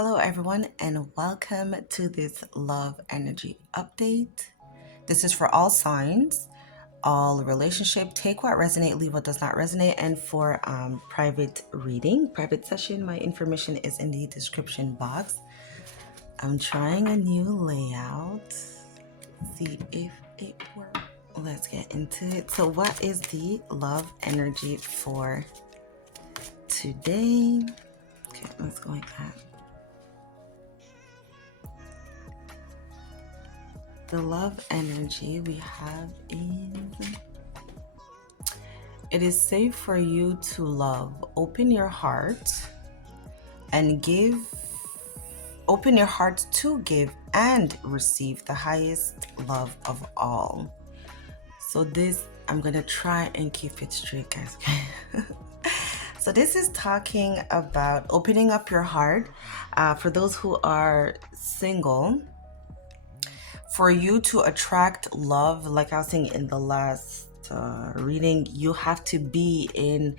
Hello, everyone, and welcome to this love energy update. This is for all signs, all relationship. Take what resonate, leave what does not resonate. And for private reading, private session, my information is in the description box. I'm trying a new layout. See if it works. Let's get into it. So, what is the love energy for today? Okay, let's go like that. The love energy we have is it is safe for you to love. Open your heart and give. Open your heart to give and receive the highest love of all. So this, I'm gonna try and keep it straight, guys. So this is talking about opening up your heart. For those who are single, for you to attract love, like I was saying in the last reading, you have to be in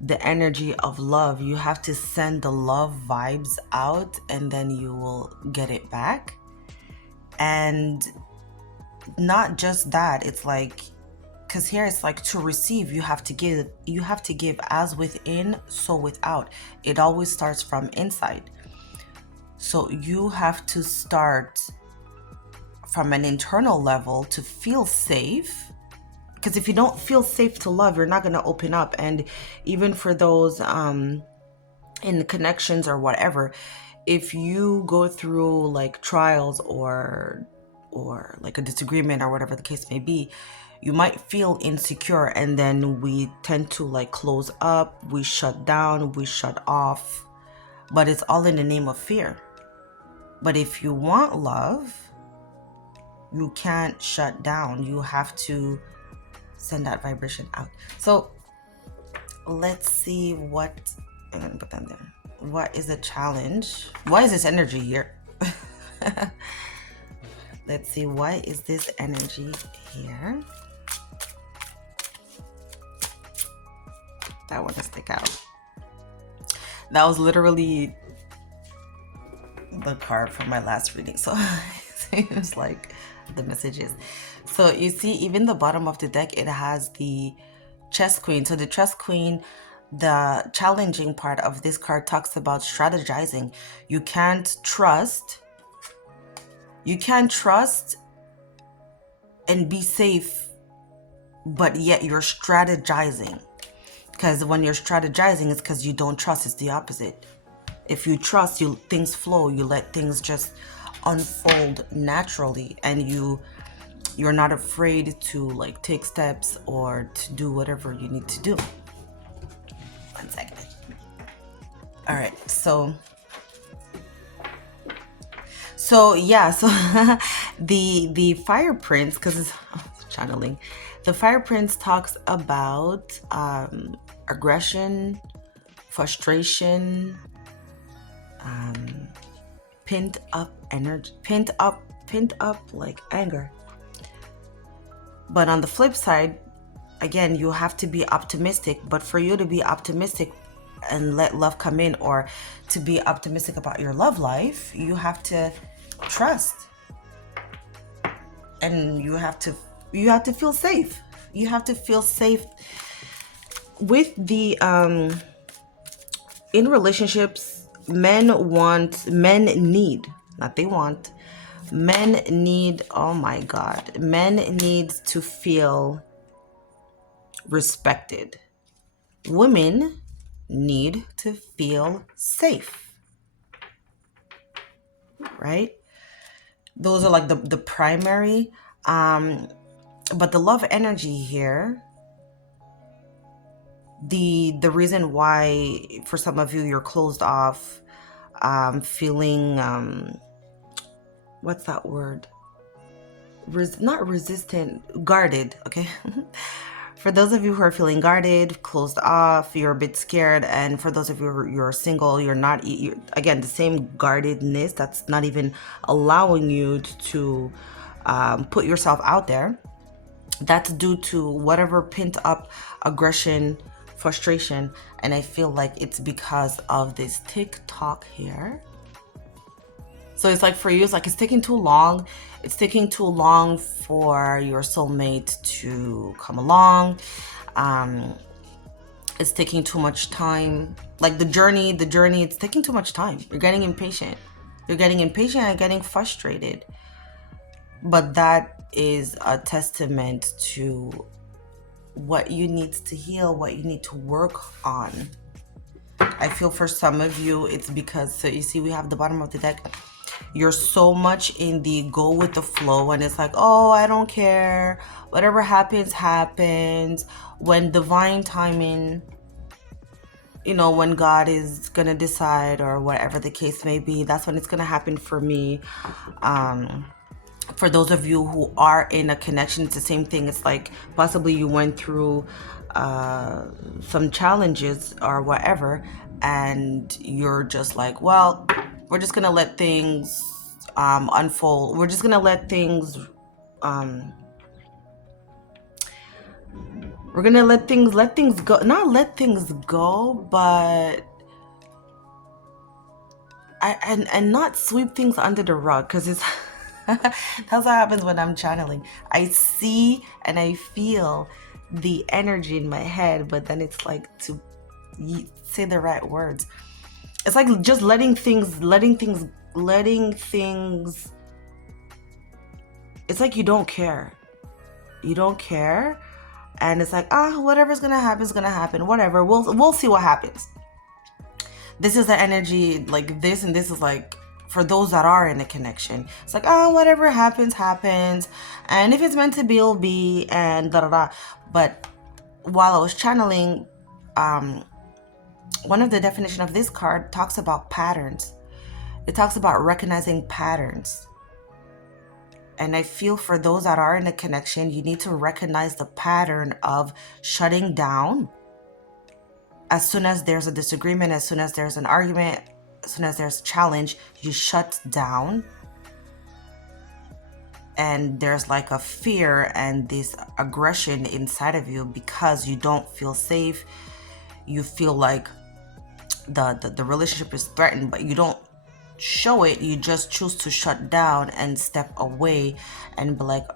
the energy of love. You have to send the love vibes out, and then you will get it back. And not just that, it's like, because here it's like to receive, you have to give. You have to give as within, so without. It always starts from inside. So you have to start from an internal level to feel safe, because if you don't feel safe to love, you're not going to open up. And even for those in connections or whatever, if you go through like trials or like a disagreement or whatever the case may be, you might feel insecure, and then we tend to like close up, we shut down, we shut off, but it's all in the name of fear. But if you want love, you can't shut down. You have to send that vibration out. So let's see what I'm gonna put them there. What is the challenge? Why is this energy here? Let's see, why is this energy here? That one to stick out. That was literally the card from my last reading. So it's like the messages. So you see, even the bottom of the deck, it has the chess queen. So the chess queen, the challenging part of this card talks about strategizing. You can't trust and be safe, but yet you're strategizing. Because when you're strategizing, it's because you don't trust. It's the opposite. If you trust, things flow. You let things just unfold naturally, and you're not afraid to like take steps or to do whatever you need to do. 1 second. All right, so yeah, so the Fire Prince, because it's channeling, the Fire Prince talks about aggression, frustration, pent up energy, pent up like anger. But on the flip side, again, you have to be optimistic. But for you to be optimistic and let love come in, or to be optimistic about your love life, you have to trust, and you have to feel safe. You have to feel safe with the in relationships. Men need, not they want, men need, oh my God, men need to feel respected. Women need to feel safe, right? Those are like the primary, but the love energy here, the reason why for some of you you're closed off, feeling what's that word, not resistant, guarded, okay. For those of you who are feeling guarded, closed off, you're a bit scared. And for those of you who you're single, again, the same guardedness that's not even allowing you to put yourself out there. That's due to whatever pent up aggression, frustration. And I feel like it's because of this TikTok here. So it's like for you, it's like it's taking too long. It's taking too long for your soulmate to come along. It's taking too much time. Like the journey, it's taking too much time. You're getting impatient. You're getting impatient and getting frustrated. But that is a testament to what you need to heal, what you need to work on. I feel for some of you, it's because, so you see, we have the bottom of the deck. You're so much in the go with the flow, and it's like, oh, I don't care. Whatever happens, happens. When divine timing, you know, when God is gonna decide, or whatever the case may be, that's when it's gonna happen for me. For those of you who are in a connection, it's the same thing. It's like possibly you went through some challenges or whatever, and you're just like, well, we're just gonna let things unfold. We're just gonna let things we're gonna let things go. Not let things go, but and not sweep things under the rug, because it's that's what happens when I'm channeling. I see and I feel the energy in my head, but then it's like to say the right words. It's like just letting things. It's like you don't care. You don't care, and it's like, whatever's gonna happen is gonna happen. Whatever, we'll see what happens. This is the energy like this, and this is like for those that are in a connection. It's like, whatever happens, happens. And if it's meant to be, it'll be, and da da da. But while I was channeling, one of the definition of this card talks about patterns. It talks about recognizing patterns. And I feel for those that are in a connection, you need to recognize the pattern of shutting down. As soon as there's a disagreement, as soon as there's an argument, as soon as there's a challenge, you shut down. And there's like a fear and this aggression inside of you because you don't feel safe. You feel like the relationship is threatened, but you don't show it. You just choose to shut down and step away and be like,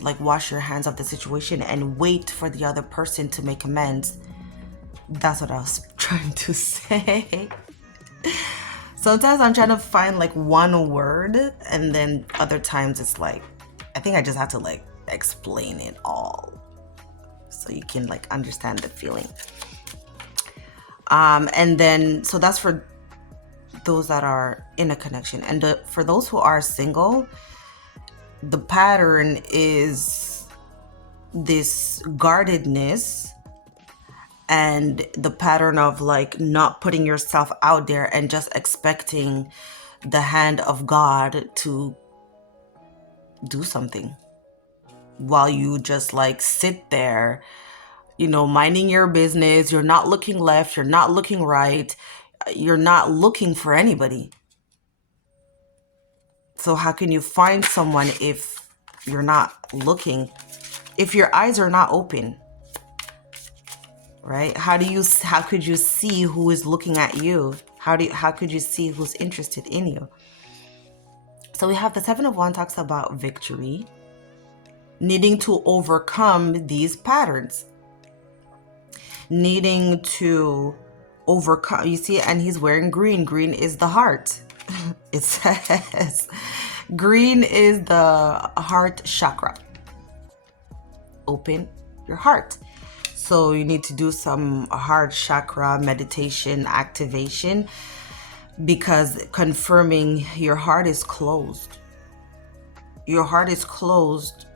like wash your hands of the situation and wait for the other person to make amends. That's what I was trying to say. Sometimes I'm trying to find like one word, and then other times it's like, I think I just have to like explain it all so you can like understand the feeling. And then, so that's for those that are in a connection. And for those who are single, the pattern is this guardedness and the pattern of like not putting yourself out there and just expecting the hand of God to do something while you just like sit there, minding your business. You're not looking left, you're not looking right, you're not looking for anybody. So how can you find someone if you're not looking, if your eyes are not open? Right? How could you see who is looking at you? How could you see who's interested in you? So we have the Seven of Wands talks about victory, needing to overcome these patterns, needing to overcome. You see, and he's wearing green. Green is the heart. It says green is the heart chakra. Open your heart. So you need to do some heart chakra meditation activation, because confirming your heart is closed. Your heart is closed,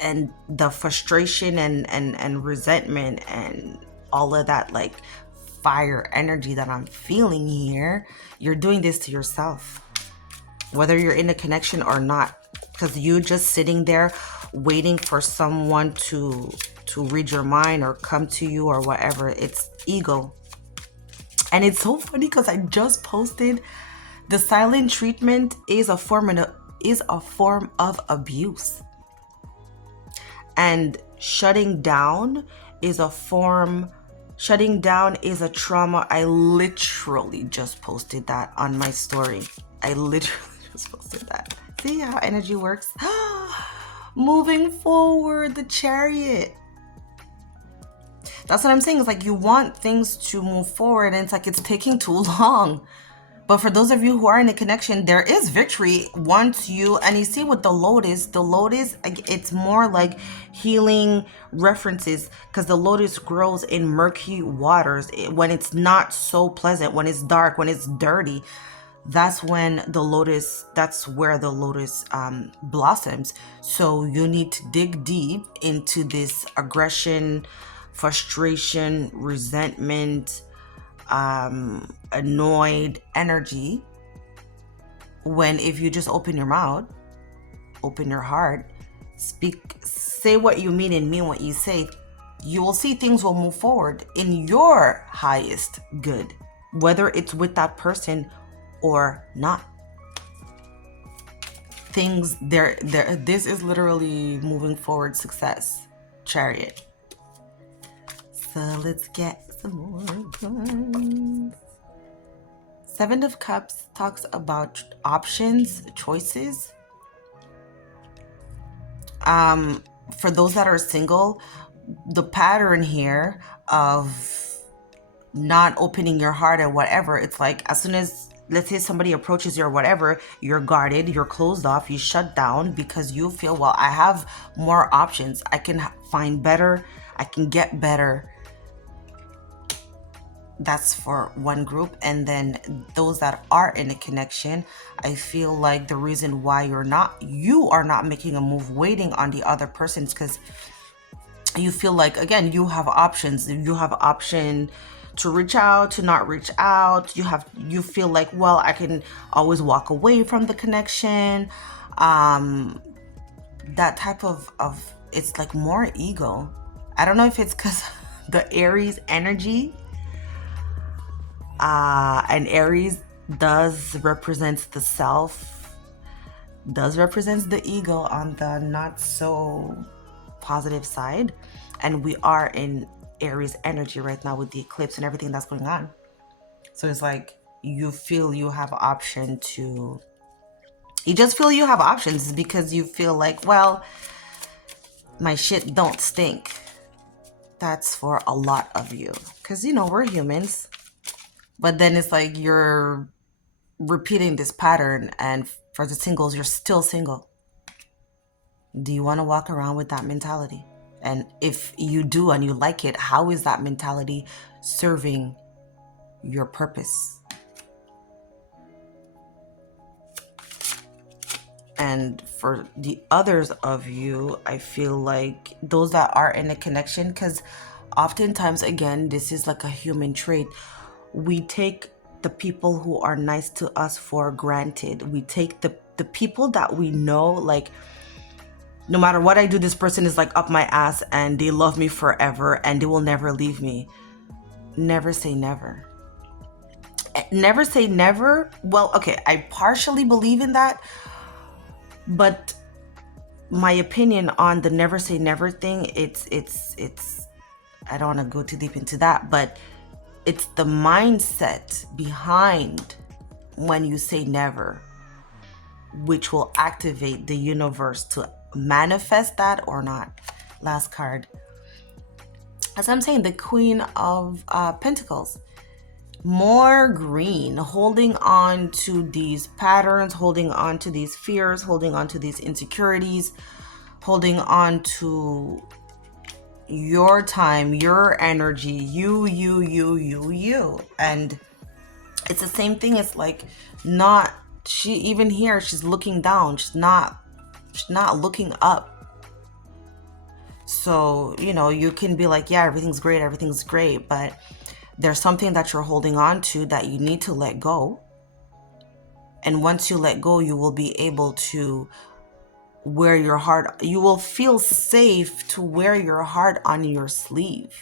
and the frustration and resentment and all of that like fire energy that I'm feeling here, you're doing this to yourself, whether you're in a connection or not, because you just sitting there waiting for someone to read your mind or come to you or whatever. It's ego. And it's so funny because I just posted the silent treatment is a form of abuse, and shutting down is a trauma. I literally just posted that on my story. I literally just posted that. See how energy works? Moving forward, the Chariot. That's what I'm saying. It's like you want things to move forward and it's like it's taking too long. But for those of you who are in a connection, there is victory once you, and you see with the lotus, it's more like healing references because the lotus grows in murky waters. When it's not so pleasant, when it's dark, when it's dirty, that's where the lotus blossoms. So you need to dig deep into this aggression, frustration, resentment, annoyed energy, when if you just open your mouth, open your heart, say what you mean and mean what you say, you will see things will move forward in your highest good, whether it's with that person or not. Things there this is literally moving forward success, Chariot. So let's get some more cards. Seven of Cups talks about options, choices. For those that are single, the pattern here of not opening your heart or whatever, it's like as soon as, let's say, somebody approaches you or whatever, you're guarded, you're closed off, you shut down because you feel, well, I have more options. I can find better. I can get better. That's for one group. And then those that are in a connection, I feel like the reason why you are not making a move waiting on the other person is because you feel like, again, you have options. You have option to reach out, to not reach out. You feel like, well, I can always walk away from the connection. That type of it's like more ego. I don't know if it's because the Aries energy, and Aries does represents the self, does represents the ego on the not so positive side, and we are in Aries energy right now with the eclipse and everything that's going on. So it's like you feel you have option to, you just feel you have options because you feel like, well, my shit don't stink. That's for a lot of you because, you know, we're humans. But then it's like you're repeating this pattern, and for the singles, you're still single. Do you want to walk around with that mentality? And if you do and you like it, how is that mentality serving your purpose? And for the others of you, I feel like those that are in a connection, because oftentimes, again, this is like a human trait. We take the people who are nice to us for granted. We take the people that we know, like, no matter what I do, this person is like up my ass and they love me forever and they will never leave me. Never say never. Never say never. Well, okay, I partially believe in that, but my opinion on the never say never thing, it's I don't want to go too deep into that, but it's the mindset behind when you say never, which will activate the universe to manifest that or not. Last card. As I'm saying, the Queen of Pentacles. More green, holding on to these patterns, holding on to these fears, holding on to these insecurities, holding on to your time, your energy, you. And it's the same thing. It's like she even here, she's looking down. She's not looking up. So, you know, you can be like, yeah, everything's great, but there's something that you're holding on to that you need to let go. And once you let go, you will be able to wear your heart. You will feel safe to wear your heart on your sleeve.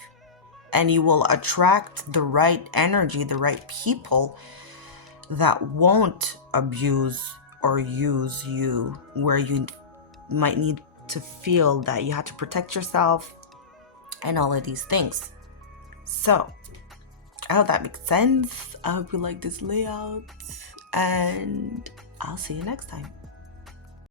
And you will attract the right energy, the right people that won't abuse or use you, where you might need to feel that you have to protect yourself and all of these things. So I hope that makes sense. I hope you like this layout, and I'll see you next time.